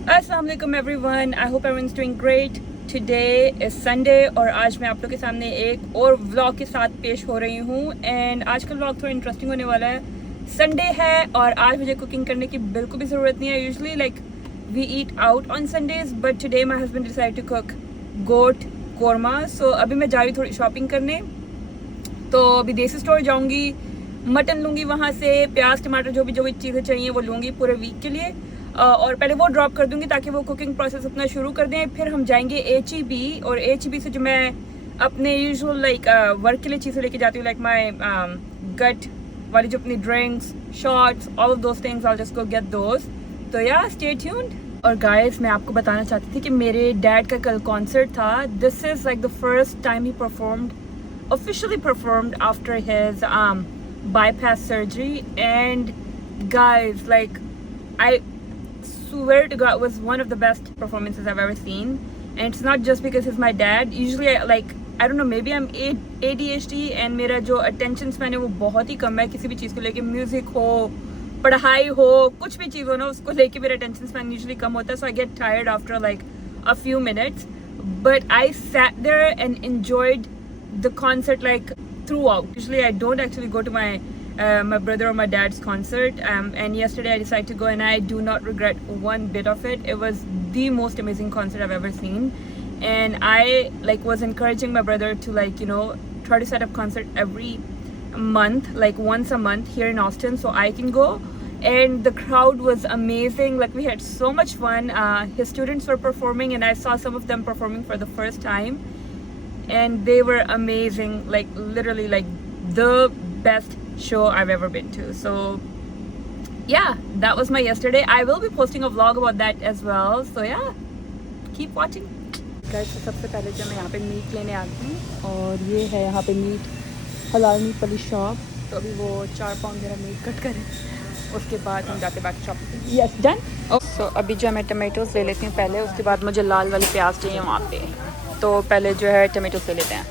अस्सलाम वालेकुम everyone, I hope everyone is doing great. Today is Sunday और आज मैं आप लोग के सामने एक और व्लॉग के साथ पेश हो रही हूँ। एंड आज का व्लॉग थोड़ा इंटरेस्टिंग होने वाला है। संडे है और आज मुझे कुकिंग करने की बिल्कुल भी ज़रूरत नहीं है। Usually like we eat out on Sundays, but today my husband decide to cook goat korma. So अभी मैं जा रही थोड़ी शॉपिंग करने, तो अभी देसी स्टोर जाऊँगी, मटन लूँगी वहाँ से, प्याज टमाटर जो भी चीज़ें चाहिए वो लूँगी पूरे वीक के लिए। और पहले वो ड्रॉप कर दूँगी ताकि वो कुकिंग प्रोसेस अपना शुरू कर दें। फिर हम जाएंगे HEB, और HEB से जो मैं अपने यूजुअल लाइक वर्क के लिए चीज़ें लेके जाती हूँ, लाइक माई गट वाली जो अपनी drinks, shots, all of those things, I just go get those. तो या स्टे ट्यून्ड। और गाइस, मैं आपको बताना चाहती थी कि मेरे डैड का कल कॉन्सर्ट था। This is like the first time he performed, officially performed after his bypass surgery. And guys, like, I swear to God, it was one of the best performances I've ever seen. And it's not just because he's my dad. Usually I don't know, maybe I'm ADHD and मेरा जो attention span है वो बहुत ही कम है। किसी भी चीज़ को लेके, म्यूजिक हो, पढ़ाई हो, कुछ भी चीज़ हो ना, उसको लेके मेरा attention span usually कम होता है। So I get tired after like a few minutes. But I sat there and enjoyed the concert like throughout. Usually I don't actually go to my brother or my dad's concert, and yesterday I decided to go, and I do not regret one bit of it. It was the most amazing concert I've ever seen, and I like was encouraging my brother to like, you know, try to set up concert every month, like once a month here in Austin, so I can go. And the crowd was amazing. Like, we had so much fun. His students were performing, and I saw some of them performing for the first time, and they were amazing, like literally like the best show I've ever been to. So yeah, that was my yesterday. I will be posting a vlog about that as well, so yeah, keep watching guys. तो सबसे पहले जो मैं यहाँ पे meet लेने आती हूँ, और ये है यहाँ पे मीट, हलाल मीट वाली शॉप। तो अभी वो 4 पाउंड मेरा मीट कट करें, उसके बाद हम जाते बाकी शॉप। Yes, done. सो अभी जो मैं टमाटोज ले लेती हूँ पहले, उसके बाद मुझे लाल वाली प्याज चाहिए वहाँ पे, तो पहले जो है टमाटोज ले लेते हैं।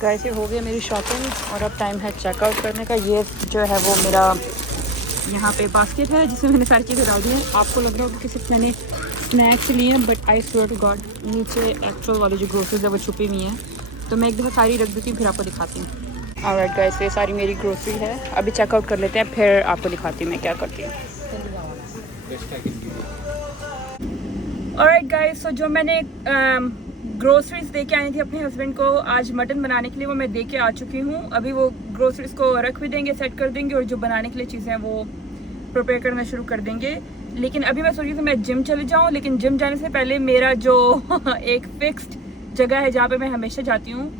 गाइस, ये हो गया मेरी शॉपिंग और अब टाइम है चेकआउट करने का। ये जो है वो मेरा यहाँ पे बास्केट है जिसमें मैंने सारी चीज़ें डाल दी हैं। आपको लग रहा होगा कि सिर्फ मैंने स्नैक्स लिए हैं, but I swear to god नीचे एक्चुअल वाली जो ग्रोसरीज है वो छुपी हुई हैं। तो मैं एक दफ़ा सारी रख देती हूँ, फिर आपको दिखाती हूँ। ऑलराइट गाइस, ये सारी मेरी ग्रोसरी है। अभी चेकआउट कर लेते हैं, फिर आपको दिखाती हूँ मैं क्या करती हूँ। ऑलराइट गाइस, सो जो मैंने ग्रोसरीज दे के आई थी अपने हस्बैंड को आज मटन बनाने के लिए, वो मैं दे के आ चुकी हूँ। अभी वो ग्रोसरीज को रख भी देंगे, सेट कर देंगे, और जो बनाने के लिए चीज़ें हैं वो प्रिपेयर करना शुरू कर देंगे। लेकिन अभी मैं सोच रही थी मैं जिम चले जाऊँ, लेकिन जिम जाने से पहले मेरा जो एक फिक्स्ड जगह है जहाँ पे मैं हमेशा जाती हूँ,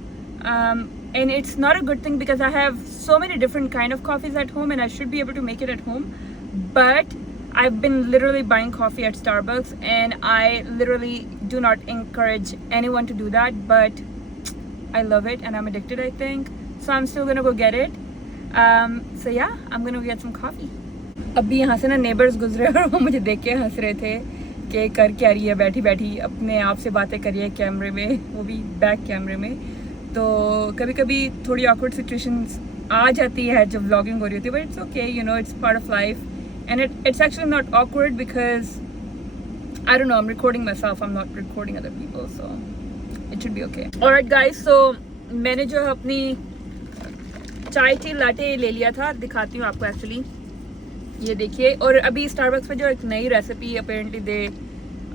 and it's not a good thing because I have so many different kind of coffees at home and I should be able to make it at home, but I've been literally buying coffee at Starbucks, and I literally do not encourage anyone to do that, but I love it and I'm addicted, I think, so I'm still gonna go get it. So yeah, I'm gonna get some coffee. अभी यहाँ से ना neighbours गुजरे और वो मुझे देख के हंस रहे थे कि कर क्या रही है बैठी बैठी, अपने आप से बातें कर रही है कैमरे में, वो भी बैक कैमरे में। तो कभी कभी थोड़ी awkward situations आ जाती है जब vlogging हो रही होती है, but it's okay, you know, it's part of life, and it's actually not awkward because I don't know, I'm recording myself, I'm not recording other people, so it should be okay. Alright guys, so मैंने जो अपनी चाय tea latte ले लिया था, दिखाती हूँ आपको एक्चुअली, ये देखिए। और अभी स्टारबक्स पे जो एक नई रेसिपी अपेरेंटली दे,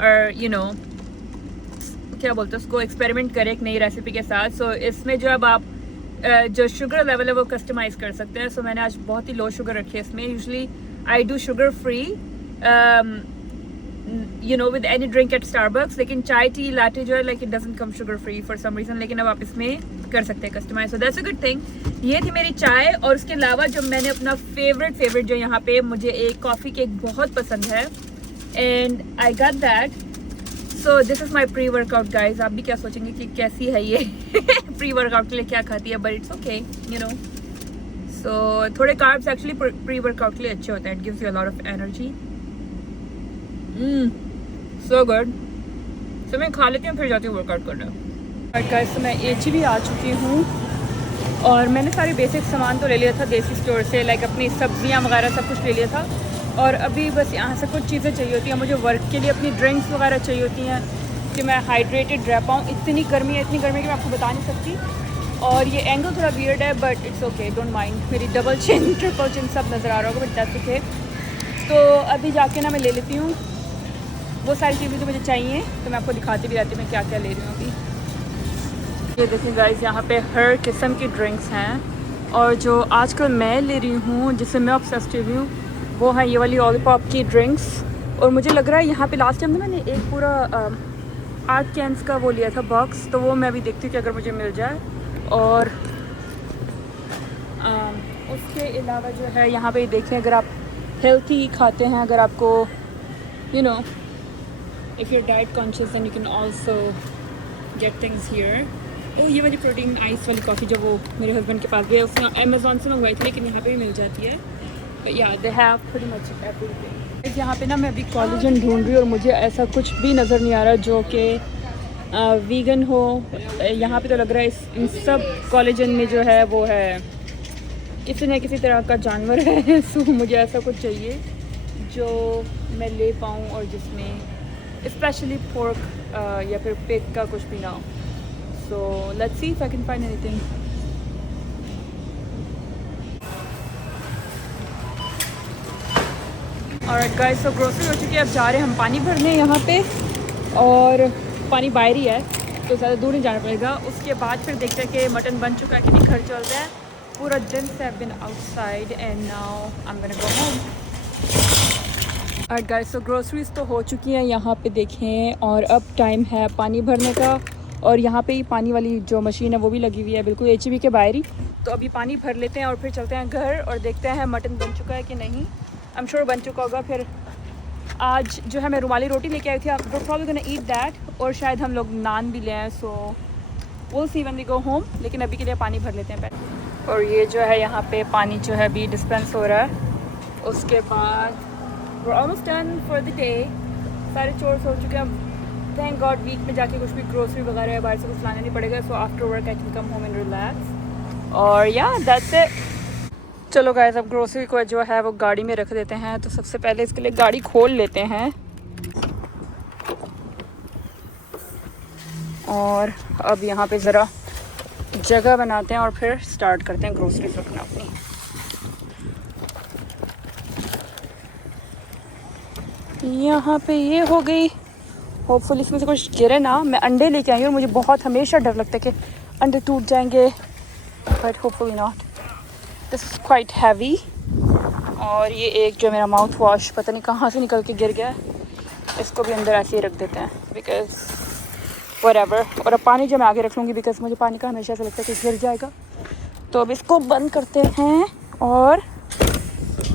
और यू नो क्या बोलते हैं उसको, एक्सपेरिमेंट करें एक नई रेसिपी के साथ। सो इसमें जो अब आप जो शुगर लेवल है वो कस्टमाइज़ कर सकते हैं। सो मैंने आज बहुत ही लो शुगर रखी है इसमें। Usually I do sugar free you know with any drink at Starbucks, लेकिन चाय टी लाटे जो है like it doesn't come sugar free for some reason, लेकिन अब आप इसमें कर सकते हैं customise, so that's a good thing. ये थी मेरी चाय, और उसके अलावा जो मैंने अपना फेवरेट जो यहाँ पे मुझे एक कॉफ़ी केक बहुत पसंद है, and I got that. So this is my pre workout guys. आप भी क्या सोचेंगे कि कैसी है ये प्री वर्कआउट के लिए क्या खाती है, but it's okay, you know. So थोड़े कार्ब्स एक्चुअली प्री वर्कआउट के लिए अच्छे होते हैं, it gives you a lot of energy. So good. So मैं खा लेती हूँ, फिर जाती हूँ वर्कआउट करना। गाइस, तो मैं HEB आ चुकी हूँ, और मैंने सारे बेसिक सामान तो ले लिया था देसी स्टोर से, लाइक अपनी सब्जियां वगैरह सब कुछ ले लिया था। और अभी बस यहाँ से कुछ चीज़ें चाहिए होती हैं मुझे वर्क के लिए, अपनी ड्रिंक्स वगैरह चाहिए होती हैं कि मैं हाइड्रेटेड रह पाऊँ। इतनी गर्मी है कि मैं आपको बता नहीं सकती। और ये एंगल थोड़ा वियर्ड है but it's okay, don't mind. मेरी डबल चिन ट्रिपल चिन सब नज़र आ रहा होगा बट दैट्स ओके। तो अभी जाके ना मैं ले लेती हूँ वो सारी चीज़ें जो मुझे चाहिए, तो मैं आपको दिखाती भी रहती हूँ मैं क्या क्या ले रही हूँ अभी। ये देखिए गाइस, यहाँ पे हर किस्म की ड्रिंक्स हैं और जो आजकल मैं ले रही हूँ जिससे मैं ऑब्सेस्ड हूँ वो है ये वाली ऑलीपॉप की ड्रिंक्स। और मुझे लग रहा है यहाँ पे लास्ट टाइम मैंने एक पूरा 8 कैंस का वो लिया था बॉक्स, तो वो मैं अभी देखती हूँ कि अगर मुझे मिल जाए। और उसके अलावा जो है यहाँ पे देखें, अगर आप हेल्थी खाते हैं, अगर आपको you know if your diet conscious than you can also get things here. तो ये वाली प्रोटीन आइस वाली कॉफ़ी जो वो मेरे हस्बैंड के पास भी है, उसने अमेज़ॉन से मंगवाई थी लेकिन यहाँ पे भी मिल जाती है। या they have pretty much everything. यहाँ पे ना मैं अभी कोलेजन ढूंढ रही हूँ और मुझे ऐसा कुछ भी नज़र नहीं आ रहा जो कि वीगन हो। यहाँ पे तो लग रहा है इन सब कोलेजन में जो है वो है किसी न किसी तरह का जानवर है। सो मुझे ऐसा कुछ चाहिए जो मैं ले पाऊँ और जिसमें स्पेशली पोर्क या फिर पिग का कुछ भी ना हो। So let's see if I can find anything. Alright guys, तो ग्रोसरी हो चुकी है, अब जा रहे हैं हम पानी भरने यहाँ पे। और पानी बाहर ही है तो ज़्यादा दूर नहीं जाना पड़ेगा। उसके बाद फिर देखते हैं कि मटन बन चुका है कि नहीं, घर चलते हैं। पूरा दिन से I been outside and now I am gonna go home. Alright guys, तो ग्रोसरीज तो हो चुकी हैं यहाँ पे देखें, और अब टाइम है पानी भरने का। और यहाँ पे ही पानी वाली जो मशीन है वो भी लगी हुई है बिल्कुल HEB के बाहर ही। तो अभी पानी भर लेते हैं और फिर चलते हैं घर और देखते हैं मटन बन चुका है कि नहीं। आई एम श्योर बन चुका होगा। फिर आज जो है मैं रुमाली रोटी लेके आई थी, आप प्रॉब्ली गोना ईट दैट, और शायद हम लोग नान भी ले आए। So will see when we go home, लेकिन अभी के लिए पानी भर लेते हैं पहले। और ये जो है यहाँ पे पानी जो है अभी डिस्पेंस हो रहा है। उसके बाद we are almost done for the day, सारे चोर्स हो चुके हैं। थैंक गॉड वीक में जाके कुछ भी ग्रोसरी वगैरह बाहर से कुछ लाना नहीं पड़ेगा। So after work I can come home and relax. और या दैट्स इट। चलो गाइस, अब ग्रोसरी को जो है वो गाड़ी में रख देते हैं। तो सबसे पहले इसके लिए गाड़ी खोल लेते हैं और अब यहाँ पे ज़रा जगह बनाते हैं और फिर स्टार्ट करते हैं ग्रोसरी रखना अपनी। यहाँ पे ये हो गई, होपफुली इसमें से कुछ गिरे ना। मैं अंडे लेके आई हूँ और मुझे बहुत हमेशा डर लगता है कि अंडे टूट जाएंगे, but hopefully not. This is quite heavy. और ये एक जो मेरा माउथ वॉश पता नहीं कहाँ से निकल के गिर गया, इसको भी अंदर ऐसे ही रख देते हैं बिकॉज व्हाटएवर। और अब पानी जो मैं आगे रख लूँगी बिकॉज मुझे पानी का हमेशा से लगता है कि गिर जाएगा। तो अब इसको बंद करते हैं और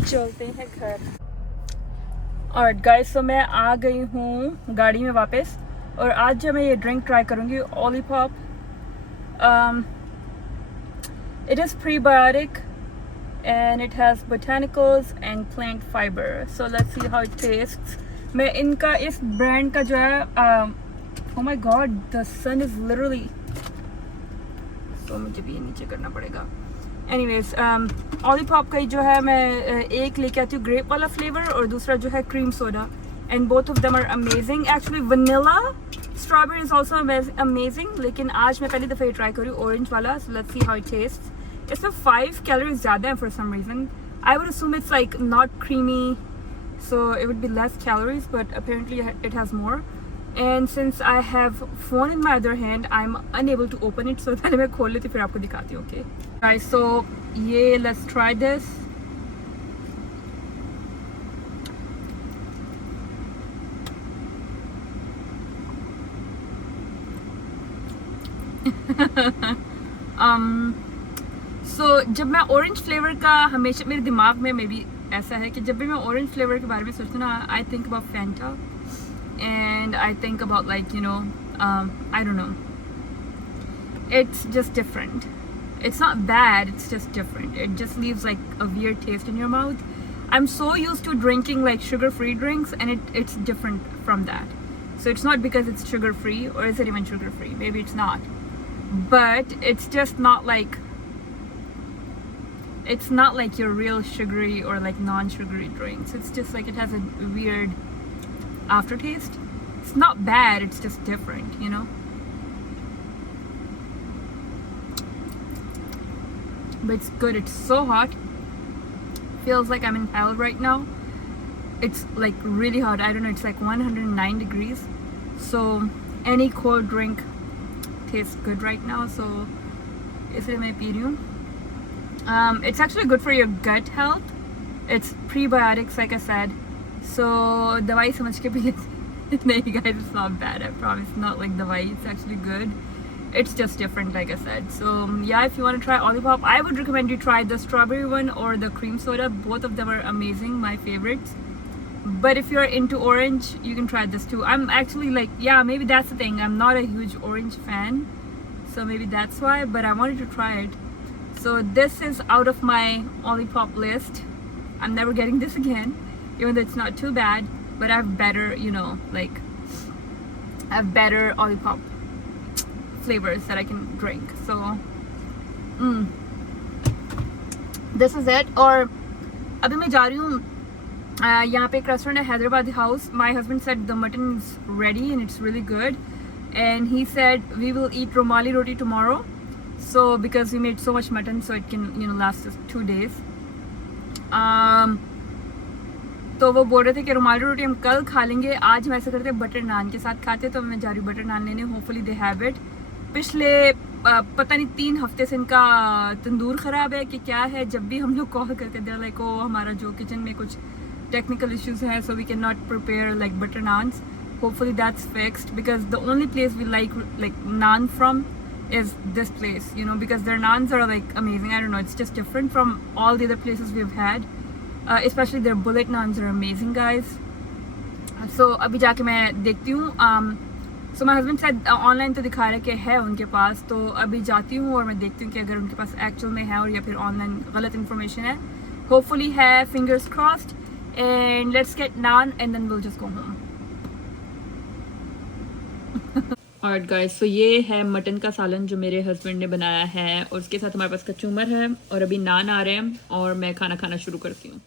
चलते हैं घर। ऑलराइट गाइस, तो मैं आ गई हूँ गाड़ी में वापस। और आज जब मैं ये ड्रिंक ट्राई करूँगी ऑलीपॉप, it is prebiotic and it has botanicals and plant fiber, so let's see how it tastes. मैं इनका इस ब्रांड का जो है oh my god the sun is literally, so मुझे भी ये नीचे करना पड़ेगा। anyways ऑलीपॉप का ही जो है मैं एक लेके आती हूँ ग्रेप वाला फ्लेवर और दूसरा जो है cream soda, and both of them are amazing. actually vanilla strawberry is also amazing, लेकिन आज मैं पहली दफ़ा ट्राई करूँ ऑरेंज वाला। so let's see how it tastes. इसमें 5 कैलोरीज ज़्यादा हैं for some reason. I would assume it's like not creamy, so it would be less calories, but apparently it has more. And since I have phone in my other hand, I'm unable to open it. So पहले मैं खोल लेती फिर आपको दिखाती हूँ. Okay. Guys, so ये let's try this. सो जब मैं ऑरेंज फ्लेवर का हमेशा मेरे दिमाग में मे बी ऐसा है कि जब भी मैं ऑरेंज फ्लेवर के बारे में सोचती हूँ ना, I think about Fanta and I think about like you know I don't know, it's just different. It's not bad, it's just different. It just leaves like a weird taste in your mouth. I'm so used to drinking like sugar-free drinks and it's different from that. So it's not because it's sugar-free, or is it even sugar-free? Maybe it's not. But it's just not like it's not like your real sugary or like non-sugary drinks. It's just like it has a weird aftertaste. It's not bad, it's just different, you know. But it's good. It's so hot. Feels like I'm in hell right now. It's like really hot. I don't know, it's like 109 degrees. So any cold drink tastes good right now. So इसलिए मैं P रही हूँ. It's actually good for your gut health. It's prebiotics, like I said. So दवाई समझ के P लेते. नहीं guys, it's not bad. I promise. Not like दवाई. It's actually good. It's just different, like I said. So yeah, if you want to try Olipop, I would recommend you try the strawberry one or the cream soda. Both of them are amazing, my favorites. But if you're into orange, you can try this too. I'm actually like, yeah, maybe that's the thing. I'm not a huge orange fan, so maybe that's why, but I wanted to try it. So this is out of my Olipop list. I'm never getting this again, even though it's not too bad, but I have better, you know, like, I have better Olipop flavors that I can drink. So this is it. और अभी मैं जा रही हूँ यहाँ पे एक restaurant है Hyderabad house. My husband said the mutton is ready and it's really good, and he said we will eat rumali roti tomorrow. So because we made so much mutton, so it can, you know, last us 2 days. तो वो बोल रहे थे कि रुमाली रोटी हम कल खा लेंगे. आज हम ऐसा करते बटर नान के साथ खाते, तो मैं जा रही हूँ बटर नान लेने. Hopefully they have it. पिछले पता नहीं 3 हफ्ते से इनका तंदूर ख़राब है कि क्या है. जब भी हम लोग कॉल करते थे लाइक ओ हमारा जो किचन में कुछ टेक्निकल इश्यूज हैं, so we can not prepare like butter naans. Hopefully that's fixed because the only place we like naan from is this place, you know, because their naans are like amazing. I don't know, it's just different from all the other places we've had. Especially their bullet naans are amazing, guys. So अभी जाके मैं देखती हूँ. So my husband said online तो दिखा रहा है कि है उनके पास, तो अभी जाती हूँ और मैं देखती हूँ कि अगर उनके पास एक्चुअल में है और या फिर ऑनलाइन गलत इन्फॉर्मेशन है. होपफुली है, fingers crossed, and let's get naan and then will just go home. Alright guys, so ये है मटन का सालन जो मेरे हस्बैंड ने बनाया है, और उसके साथ हमारे पास कचूमर है, और अभी नान आ रहे हैं और मैं खाना खाना शुरू करती हूँ.